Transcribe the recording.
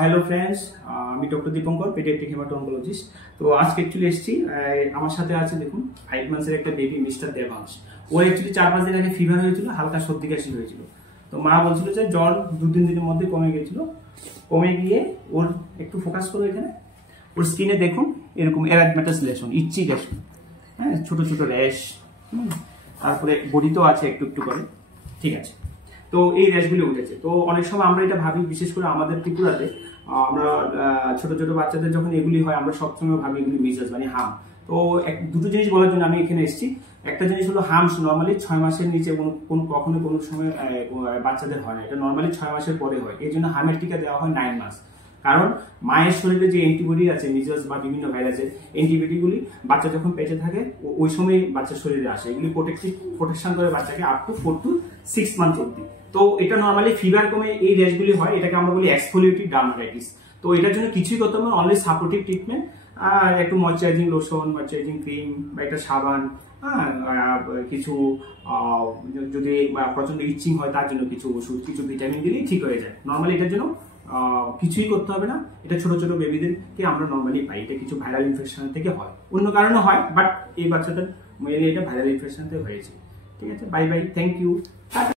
Hello friends, আমি doctor Dipankar, paediatric হেমাটো-অনকোলজিস্ট। তো আজকে অ্যাকচুয়ালি এসেছি, আমার সাথে আছে দেখুন 5 মান্থসের একটা বেবি মিস্টার দেবাংশ। ওর অ্যাকচুয়ালি 4-5 দিন আগে ফিভার হয়েছিল, হালকা সর্দি কাশি হয়েছিল। তো মা বলছিল যে জ্বর 2-3 দিনের মধ্যে কমে গেছিল। কমে গিয়ে ওর একটু ফোকাস করো এখানে, ওর স্কিনে দেখুন এরকম এরাডমেটাস লেশন, ইচ্ছি লেশন, হ্যাঁ, ছোট ছোট র্যাশ, তারপরে বডিতেও আছে একটু একটু করে, ঠিক আছে। তো এই র্যাশগুলো উঠেছে। তো অনেক সময় আমরা এটা ভাবি, বিশেষ করে আমাদের ত্রিপুরাতে আমরা ছোট ছোট বাচ্চাদের যখন এগুলি হয় আমরা সবসময় ভাবি এগুলি মিজাজ মানে হাম। তো দুটো জিনিস বলার জন্য আমি এখানে এসেছি। একটা জিনিস হলো হামস নর্মালি 6 মাসের নিচে কখনো কোনো সময় বাচ্চাদের হয় না, এটা নর্মালি 6 মাসের পরে হয়। এই জন্য হামের টিকা দেওয়া হয় 9 মাস। কারণ মায়ের শরীরে যে অ্যান্টিবডি আছে মিজাজ বা বিভিন্ন ভাইরাসের অ্যান্টিবডিগুলি বাচ্চা যখন পেটে থাকে ওই সময় বাচ্চার শরীরে আসে, এগুলি প্রোটেকশন করে বাচ্চাকে আপ টু 4 to 6 মান্থ অব্দি। তো এটা নর্মালি ফিভার কমে এই র্যাশগুলি হয়, এটাকে আমরা বলি এক্সফোলিয়েটিভ ডার্মাটাইটিস। তো এটার জন্য কিছুই করতে হবে না, অনলি সাপোর্টিভ ট্রিটমেন্ট, একটু ময়শ্চারাইজিং লোশন, ময়শ্চারাইজিং ক্রিম বা একটা সাবান, কিছু যদি প্রচন্ড ইচিং হয় তার জন্য কিছু ওষুধ, কিছু ভিটামিন দিলেই ঠিক হয়ে যায়। নর্মালি এটার জন্য কিছুই করতে হবে না। এটা ছোট ছোট বেবিদেরকে আমরা নর্মালি পাই, এটা কিছু ভাইরাল ইনফেকশন থেকে হয়, অন্য কারণে হয়, বাট এই বাচ্চাদের মেনলি এটা ভাইরাল ইনফেকশন থেকে হয়েছে। ঠিক আছে, bye bye, thank you, tata.